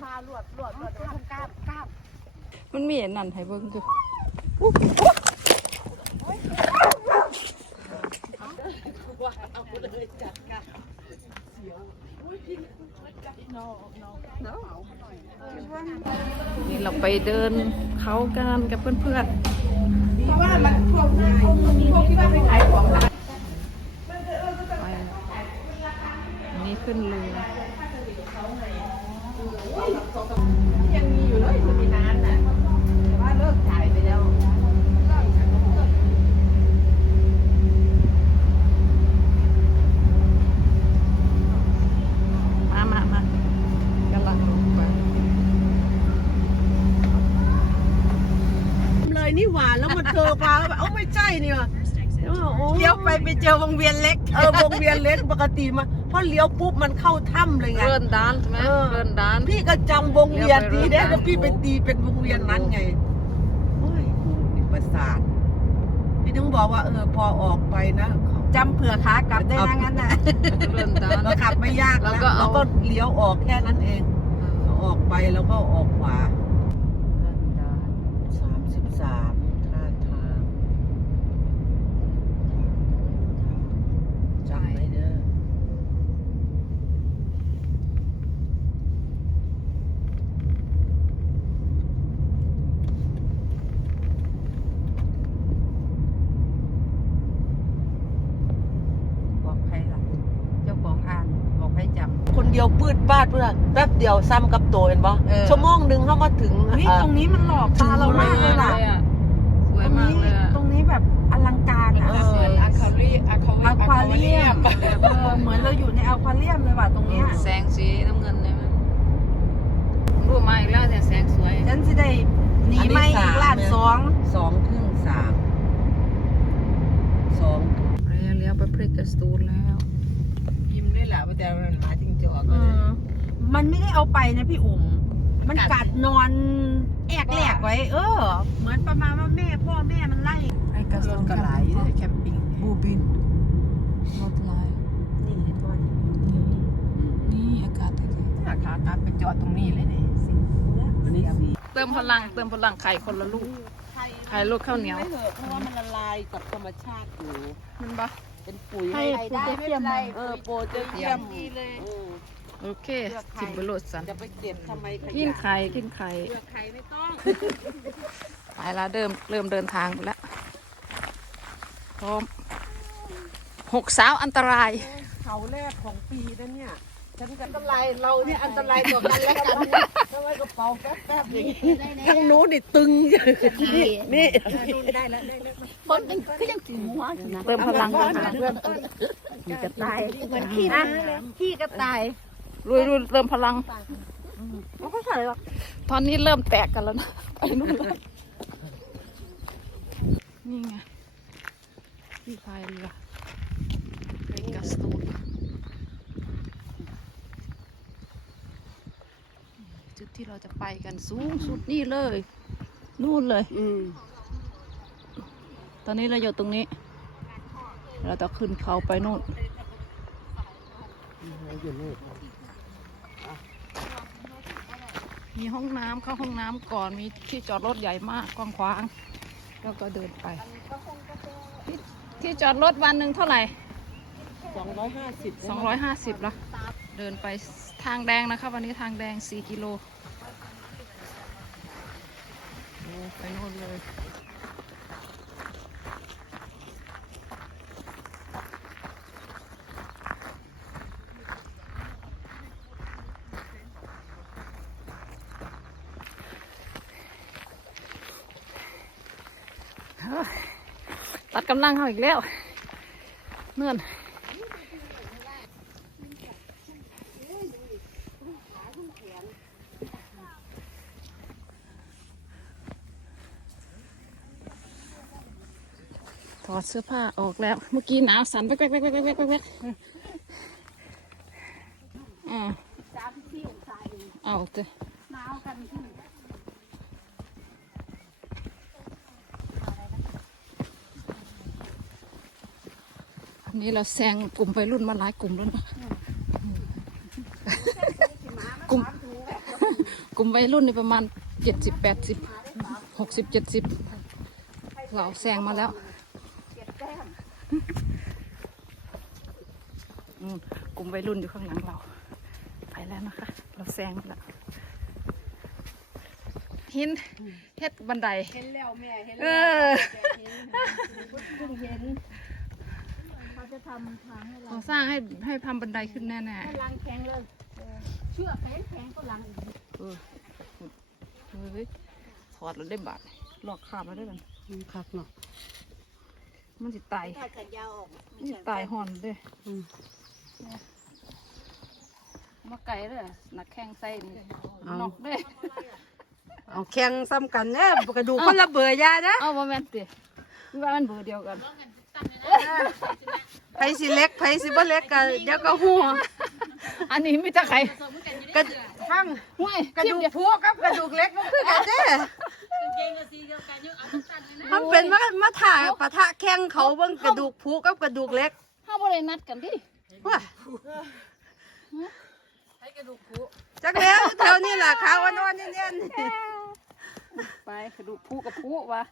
พาลวดลวดลวดกล้ามกล้ามกล้ามมันมีอันนั่นให้เบิ่งอยู่นี่เราไปเดินเขากันกับเพื่อนเพราะว่ามันพวกพวกที่ว่าไปขายของร้านๆไปอันนี้ขึ้นเรือ ยังมีอยู่เลยอยู่ในน้ำน่ะแต่ว่าเลิกขายไปแล้วมามามากำลังลงไปเลยนี่หว่าแล้วมันเจอปลาแล้วแบบเอ้าไม่ใช่นี่ว่ะแล้วว่าเลี้ยวไปไปเจอวงเวียนเล็ก เออวงเวียนเล็กปกติมาพอเลี้ยวปุ๊บมันเข้า ถ้ำเลยไงเดินดานใช่ไหมเออเดินดาน พี่ก็จำวงเวียนดีเด้เลี้ยวไปแล้วพี่ไปตีเป็นวงเวียนนั้นไงโอ้ยนี่ประสาทพี่ต้องบอกว่าเออพอออกไปนะ จำเผื่อขากลับได้นะงั้นน่ะเดินดาน เราขับไม่ยากแล้แล้ววก็เอา เราก็เลี้ยวออกแค่นั้นเองเราออกไปแล้วก็ออกขวาสามสิบสามท่าทางจำไว้เด้อ บอกใครล่ะ เจ้าของอ่านบอกให้จำ คนเดี ยวปืดบาดเพื่อนแป๊บเดียวซ้ำกับตัวเห็นปะเออ ชั่วโมงหนึ่งเข้ามาถึงเฮ้ยอะตรงนี้มันหลอกตาเรามากเลยล่ะสวยมากเลยอะตรงนี้แบบอลังการอะเอออะคาเรียอะควาเรียมเออเหมือนเราอยู่ในอะควาเรียมเลยว่ะตรงเนี้ยแสงสีน้ำเงินเลยไหมรูปมาอีกแล้วแต่แสงสวย ฉันจะได้หนีไม่อีกลาดสองสองครึ่งสามสองเรียเลี้ยวไปพริกกระสตูนแล้ว ยิ้มด้วยแหละว่าแต่มันหาจริงจอก เออมันไม่ได้เอาไปนะพี่อุ๋มมันกัดนอนแอกแหลกไว้ เออ เหมือนประมาณว่าแม่พ่อแม่มันไล่ไอ้กระสตูนกระไหลแคมปิ้งบูบินรถลายนี่ตัวนี้นี่อากาศดีราคากลับไปจอดตรงนี้เลยนี่สิอันนี้สีเติมพลังเติมพลังไข่คนละลูกไข่ลูกข้าวเหนียวไม่เถอะเพราะว่ามันละลายกับธรรมชาติอยู่มันปะ เป็นปุ๋ยให้ให้ได้ไม่เป็นไรเออโปรเจเยี่ยมเออโอเคจิบบรดสันจะไปเก็บทำไมขกินยะไข่กินไข่เปลือกไข่ไม่ต้องไปแล้วเดิมเริ่มเดินทางไปแล้วพร้อมหกสาวอันตราย เขาแรกของปีนั่นเนี่ย ฉันอันตรายเราเนี่ยอันตรายต่อกันและกันนะทำไมกระเป๋าแป๊บๆอย่างนี้ทั้งนู้นนี่ตึงนี่นี่คนก็ยังถึงหัวอยู่นะเติมพลังกันหาเพื่อนขี่กระต่ายเหมือนขี้ม้าเลยขี้กระต่ายลุยลุยเติมพลังเขาก็ใส่หรอกตอนนี้เริ่มแตกกันแล้วนะไปนู่นเลยนี่ไงที่พายเรือไปกัสตูนจุด ที่เราจะไปกันสูงสุดนี่เลย นู่นเลย อืม ตอนนี้เราอยู่ตรงนี้ เราจะขึ้นเขาไปนู่น อยู่นี่มีห้องน้ำเข้าห้องน้ำก่อนมีที่จอดรถใหญ่มากกว้างขวาง แล้วก็เดินไป ที่ที่จอดรถวันหนึ่งเท่าไหร่ สองร้อยห้าสิบสองร้อยห้าสิบละเดินไปทางแดงนะคะ วันนี้ทางแดงสี่กิโลโอ้ไปโน่นเลย ตัดกำลังเขาอีกแล้วเนื่อนถอดเสื้อผ้าออกแล้ว เมื่อกี้หนาวสั่นแป๊กแป๊กแป๊กแป๊กแป๊กแป๊กแป๊กอ่าเอาเถอะหนาวกันที่นี้เราแซงกลุ่มไปรุ่นมาหลายกลุ่มแล้วนะกลุ่มกลุ่มวัยรุ่นนี่ประมาณเจ็ดสิบแปดสิบหกสิบเจ็ดสิบเราแซงมาแล้วอืมกลุ่ม วัยรุ่นอยู่ข้างหลังเรา ไปแล้วนะคะ เราแซงมาแล้วหินเฮ็ดบันไดเห็นแล้วแม่เห็นเอแล้วอเพิ่งเห็นเขาจะทำทางให้เราเขาสร้างให้ให้ทำบันไดขึ้นแน่ให้ลังแข็งเลยเชื่อแข็งแข็งก็ลังอีกๆเออเฮ้ยถอดแล้วได้บาทลอกขาบแล้วได้บันคักเนาะมันสิตายถ้ากันยาวออกมันสิตายห่อนเด้อื มมาไก่เลยนักแข่งใส่นี่เอานอกเด้เอาแข็งซ้ำกันเนี่ยกระดูกคนละเบอร์ยานะเอาบ่แม่นติว่ามันเบอร์เดียวกันไผสิเล็กไผสิบ่เล็กก็เดี๋ยวก็หัวอันนี้มีแต่ไข่กระฟังห้วยกระดูกผัวกับกระดูกเล็กมันคือกันเด้มันเป็นมามาถ่าปะทะแข่งเขาเบิ่งกระดูกผัวกับกระดูกเล็กเฮาบ่ได้นัดกันดิว่า จักแล้วแถวนี้ล่ะขาวอ่อนๆเนียนไปกระดูกผู้กับผู้วะ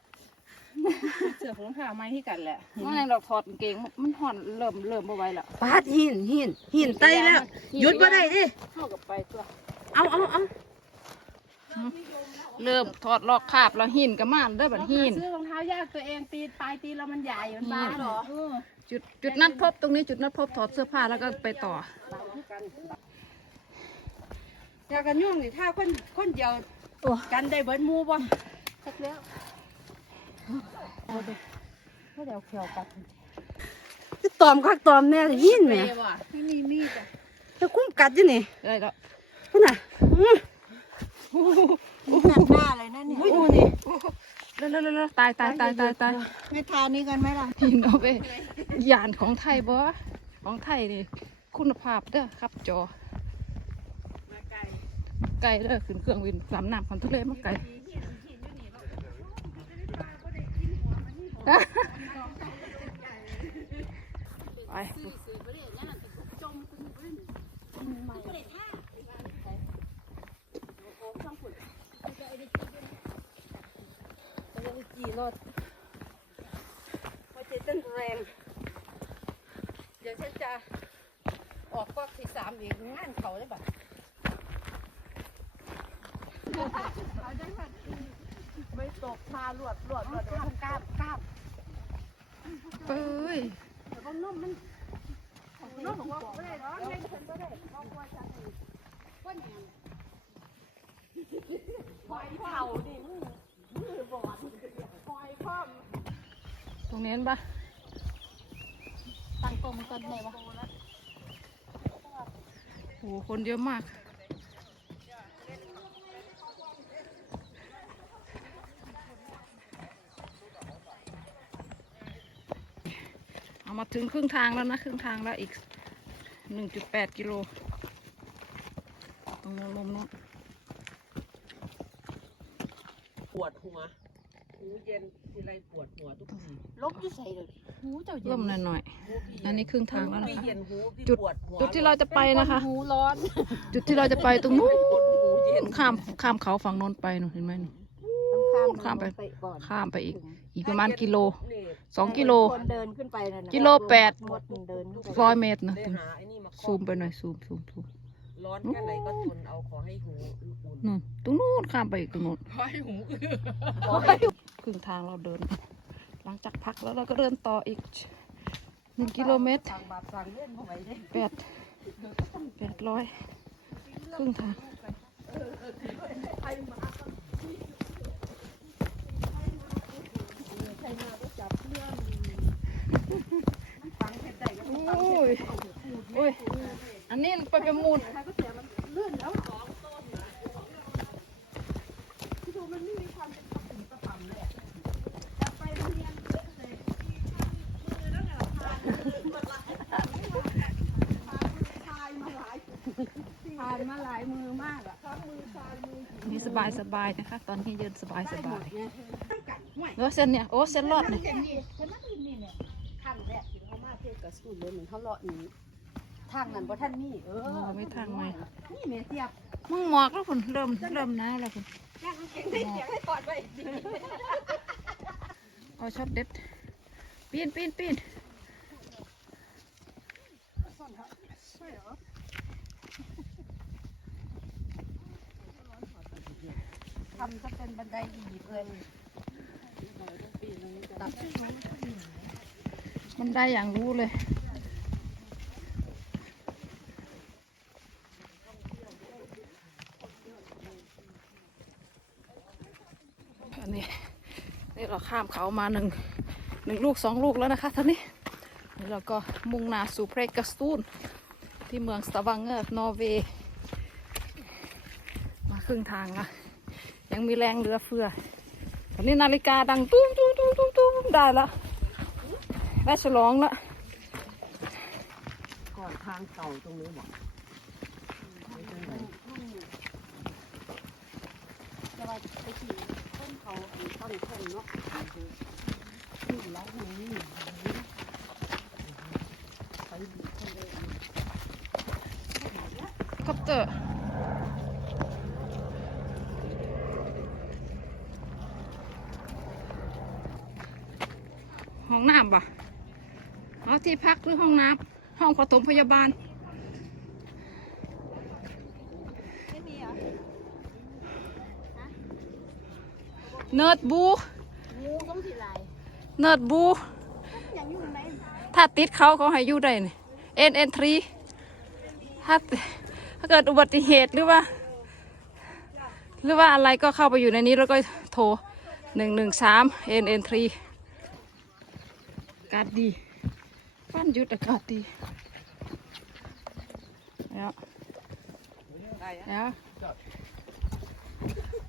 เสื้อของผ้าไม้ที่กันแหละมันยังดอกถอดกางเกงมันห่อนเริ่มเริ่มบ่ไหวแล้วๆปาดหินหินหินไตแล้วหยุดบ่ได้ดิเข้ากับไปตัว เอาเอาเอาเริ่มถอดลอกคราบแล้วหินก็มาเด้อบัดหิน ซื้อรองเท้ายากตัวเองตีปลายตีแล้วมันใหญ่มันบางเหรอ จุดจุดนัดพบตรงนี้จุดนัดพบถอดเสื้อผ้าแล้วก็ไปต่อ อยากกันยุ่งนี่ถ้าคนคนเดียวกันได้เบิดหมู่บ่สักแล้วก็เดี๋ยวเขียวกัดตอมคักตอมแน่หินแหมว่ะที่นี่มีดจะคุ้มกัดอยู่นี่ได้แล้วพุ่นน่ะอื้อหนักหน้าเลยนะเนี่ยอุ้ยดูนี่แล้วแล้วแล้วตายตายตายตายตายไม่ทานนี้กันไหมล่ะหินเอาไปยานของไทยบ่ของไทยนี่ คุณภาพเด้อครับจอ ไกลเด้อขึ้นเครื่องบินลำน้ำของทะเลมาไกลไปกี่รถพอเจต้นแรง เดี๋ยวฉันจะออกกวักที่สามอีกงานเขาได้ปะ ไม่ตกพาลวดลวดลวดกล้ามกล้ามกล้ามเอ้ยแต่ว่านุ่มมันนุ่มบอกไม่ได้หรอกเล่นฉันไม่ได้เพราะว่าฉันว่าอย่างปล่อยเข่าดิมือบอดปล่อยข้อมตรงนี้นปะตั้งตรงกันเลยวะโอ้โหคนเยอะมาก เอา มาถึงครึ่งทางแล้วนะ ครึ่งทางแล้วอีกหนึ่งจุดแปดกิโล ตรงโน้นลมโน้นปวดหัวหูเย็นทีไรปวดหัวทุกทีลบที่ใส่เลยหูเจ้าเย็ลมหน่อยหูพี่ๆอันนี้ครึ่งทางแล้วนะพี่คะ เย็นหูพี่จุด ปวดหัวจุดที่เราจะไปนะคะ หูร้อนจุดที่เราจะไปตรงนู้นหูเย็นข้ามข้ามเขาฝั่งโน้นไปหนูเห็นไหมหนูข้ามไป ก่อนข้ามไปอีก อีกประมาณกิโลนี่สองกิโล คนเดินขึ้นไปนั่นน่ะกิโลแปดหมดเดินขึ้นไปร้อยเมตรนะได้หาไอ้นี่มาครอบซูมไปหน่อยซูมซูมซูม ร้อนแค่ไหนก็ทนเอาขอให้หูอุ่นนู่นตรงนู้นข้ามไปอีกตรงนู้นขอให้หูครึ่งทางเราเดิน หลังจากพักแล้วเราก็เดินต่ออีกหนึ่งกิโลเมตรสั่งบาปสั่งเล่นเข้าไปได้แปดแปดร้อยครึ่งทางโอ้ย โอ้ยอันนี้ไปประมูลผ่านมาหลายมือมากอะนี่สบายสบายนะคะ ตอนนี้เดินสบายสบาย แล้วเส้นเนี่ยโอ้เส้นรอดเนี่ยข้างแรกที่เขามาเทศกระสุนเลยเหมือนเขาเลาะหนีทางนั้นเพราะท่านนี่เออโอ้ไม่ทางไหมนี่แม่เทียบมึงหมอกแล้วคุณเริ่มเริ่มหนาวแล้วคุณเอาช็อตเด็ดปีนปีนปีนทำก็เป็นบันไดอีกเลย มันได้อย่างรู้เลย อันนี้นี่เราข้ามเขามาหนึ่งหนึ่งลูกสองลูกแล้วนะคะท่านนี้นี่เราก็มุ่งหน้าสู่เพรกัสตูน ที่เมืองสตาวังเกอร์นอร์เวย์มาครึ่งทางละยังมีแรงเหลือเฟือตอนนี้นาฬิกาดังตุ้มตุ้มตุ้มตุ้มตุ้ม ได้แล้วได้ฉลองแล้วก่อนทางเก่าตรงนี้บอกไม่เป็นไรจะว่าไปขี่ต้นเขาอันต้นเพิ่นเนาะคือแล้วหูนี่คอปเตอร์ องน้ำปะเอาที่พักหรือห้องน้ำห้องปฐมพยาบาลเนิร์ดบูงูต้องสิลายเนิร์ดบูยังอยู่ไหนถ้าติดเขาเขาให้อยู่ได้นี่เอ็นเอ็นทรีถ้าถ้าเกิดอุบัติเหตุหรือว่า หรือว่าอะไรก็เข้าไปอยู่ในนี้แล้วก็โทรหนึ่งหนึ่งสามเอ็นเอ็นทรีอากาศดีฟันหยุดอากาศดีแล้วแล้ว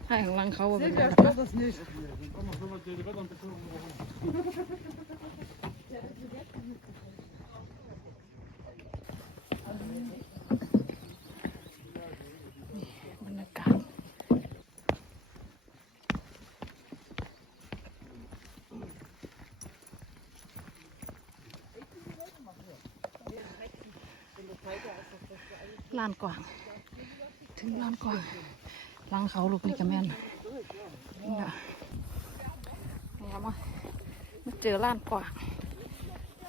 ให้ข้างหลังเขาว่าเป็นไง das nicht. บรรยากาศ ลานกว้าง ถึงลานกว้างลังเขาลูกนี่ก็แม่นนี่ละนี่เอามามาเจอลานกว้าง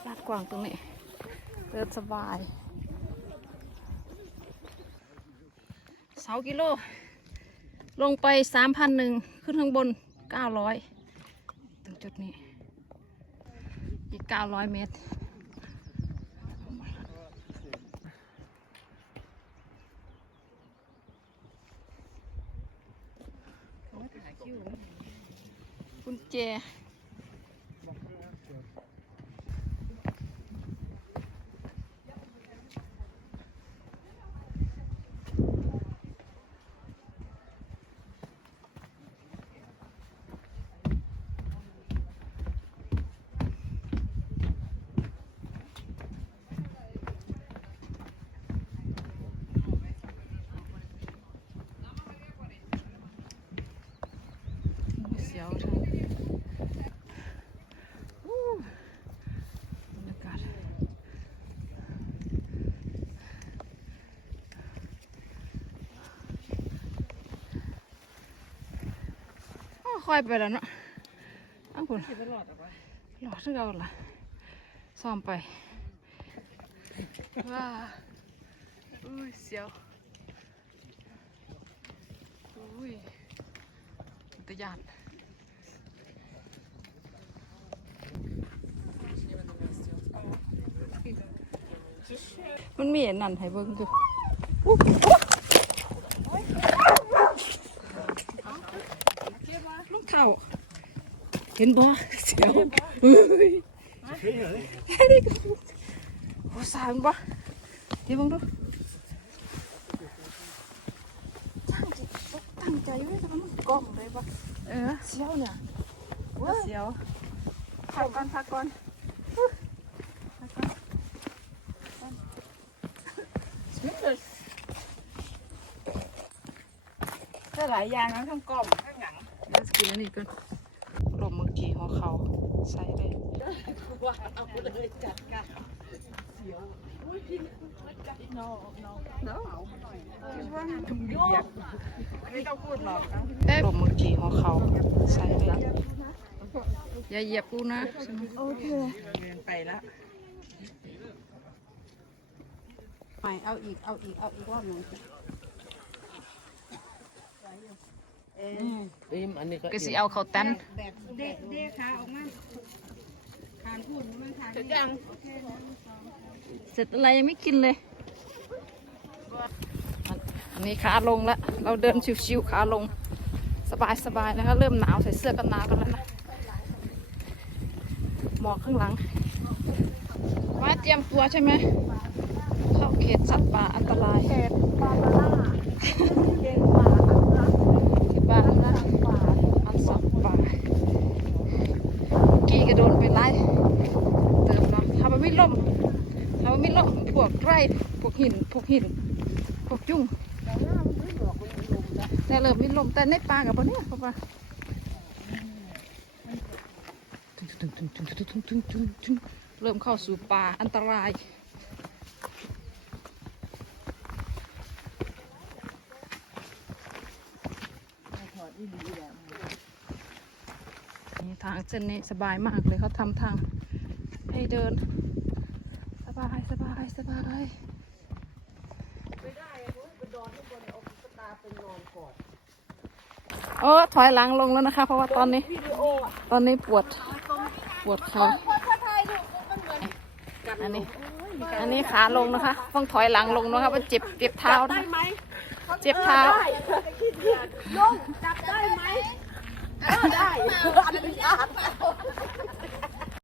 ลานกว้างตรงนี้เดินสบายเสากิโล ลงไปสามพันหนึ่งขึ้นข้างบนเก้าร้อยถึงจุดนี้ อีกเก้าร้อยเมตร กุญแจ เสียวจังอู้บรรยากาศอ้าว ค่อยไปแล้วเนาะอ้าวคุณหลอดที่เราล่ะซ่อมไปว้าอุ้ยเสียวอุ้ยตะยานมันมีอันนั่นให้เบิ่งดูอุ๊บอุ๊บลูกเข่า เห็นบ่เสียวเฮ้ยนี่ก็โอ้สางบ่เดี๋ยวเบิ่งดูตั้งใจตั้งใจไว้แต่ว่ามันกล้องเลยบ่เออเสียวเนี่ยว้าเสียวพักก่อนพักก่อนพักก่อนถ้าหลายอย่างนะทั้งกล่อมทั้งหยังเดี๋ยวสกินอันนี้ก่อนล มมือกี่หัวเขาใส่เลยว่าเอาเลยจัดการเสียวอุ้ยกินจัดนอเนาะเอาหน่อยไม่ต้องพูดหรอกเอ๊ะลมมือจีหัวเขาใส่เลยอย่าเหยียบกูนะใช่ไหมเดินไปแล้วไม่เอาอีกเอาอีกเอาอีกรอบหนึ่ง ติมอันนี้ก็ก็สิเอาเขาตันเด็กเด็กขาออกมาทานพูดมันทานจะยังเสร็จอะไรยังไม่กินเลย อันนี้ขาลงแล้ว เราเดินชิวๆขาลงสบายๆนะคะ เริ่มหนาวใส่เสื้อกันหนาวกันแล้วนะ หมอกข้างหลังมาเตรียมตัวใช่ไหม เข้าเขตสัตว์ป่าอันตราย เขตป่าเขตป่าเขตป่าอันตรายอันสัตว์ป่ากี่กระ โดนไปไล่เติมเนาะถ้ามันไม่ล่มถ้ามันไม่ล่มพวกไร่พวกหินพวกหินพวกจุ้งแต่เริ่มไม่ล่มแต่ในป่ากับปะเนี่ยเพราะว่าเริ่มเข้าสู่ป่าอันตราย นี่ทาง เส้นนี้สบายมากเลยเขาทำทางให้เดิน สบายสบายสบายโอ้ถอยหลังลงแล้วนะคะ เพราะว่าตอนนี้ ตอนนี้ปวดปวดขาอันนี้ อันนี้ขาลงนะคะ ต้องถอยหลังลงนะคะมันเจ็บเจ็บเท้านะเจ็บเท้าจับได้ไหม ได้อนุญาต